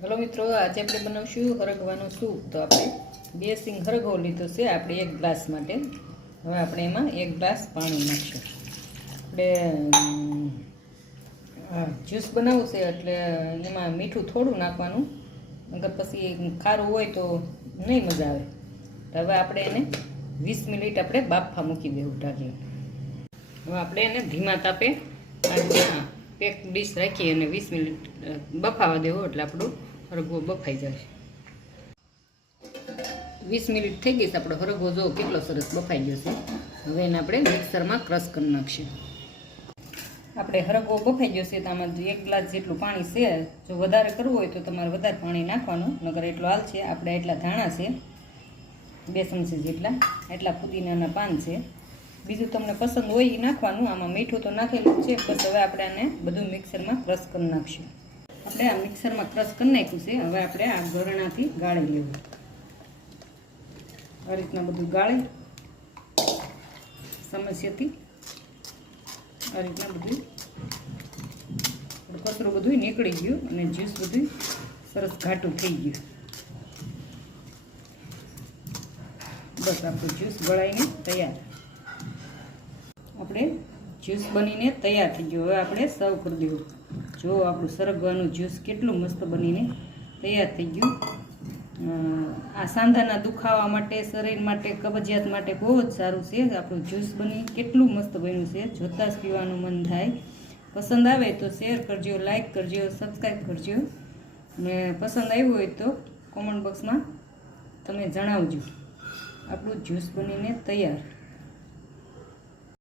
Hello मित्रों, आज આપણે બનાવશું હરગવાનો સૂપ। તો આપણે બે સિંગ હરગવો લીધો છે આપણે એક ગ્લાસ માટે। હવે આપણે એમાં એક ગ્લાસ પાણી નાખશું। આપણે જ્યુસ બનાવવું છે એટલે એમાં મીઠું થોડું નાખવાનું, નકર પછી ખારું હોય તો નહીં મજા આવે। તો હવે આપણે એને 20 મિનિટ આપણે બાફા મૂકી દેવું ઢાંકીને। હવે આપણે એને ધીમા તાપે પેક ડીશ રાખી અને 20 મિનિટ બફાવા દેવો એટલે આપણું હરગવો બફાઈ જાય। 20 મિનિટ થઈ ગઈ છે, આપણો હરગવો જો કેટલો સરસ બફાઈ ગયો છે। હવે એને આપણે મિક્સરમાં ક્રશ કરી નાખીશું। આપણે હરગવો બફાઈ ગયો છે તો આમાં 1 ગ્લાસ જેટલું પાણી છે। જો વધારે કરવું હોય તો તમારે વધારે પાણી નાખવાનું, નકર એટલો હાલ છે। આપણે એટલા ધાણા છે 2 ચમચી જેટલા, એટલા પુદીનાના પાન છે। બીજું તમને પસંદ હોય એ નાખવાનું, આમાં મીઠું તો નાખેલું છે। બસ હવે આપણે આને બધું મિક્સરમાં ક્રશ કરી નાખીશું। આપણે આ મિક્સરમાં ક્રશ કરી નાખ્યું છે। હવે આપણે આ ગરણાથી ગાળી લેવું, આ રીતના બધું ગાળી સમસ્યાથી આ રીતના બધું કચરું બધું નીકળી ગયું અને જ્યુસ બધું સરસ ઘાટું થઈ ગયું। બસ આપણું જ્યુસ ગળાઈને તૈયાર, આપણે જ્યુસ બનીને તૈયાર થઈ ગયું। હવે આપણે સર્વ કરી દેવું। જો આપણું સરગવાનું જ્યુસ કેટલું મસ્ત બનીને તૈયાર થઈ ગયું। આ સાંધાના દુખાવા માટે, શરીર માટે, કબજિયાત માટે બહુ જ સારું છે। આપણું જ્યુસ બની કેટલું મસ્ત બન્યું છે, જોતાં જ પીવાનું મન થાય। પસંદ આવે તો શેર કરજો, લાઈક કરજો, સબસ્ક્રાઈબ કરજો, ને પસંદ આવ્યું હોય તો કોમેન્ટ બોક્સમાં તમે જણાવજો। આપણું જ્યુસ બનીને તૈયાર।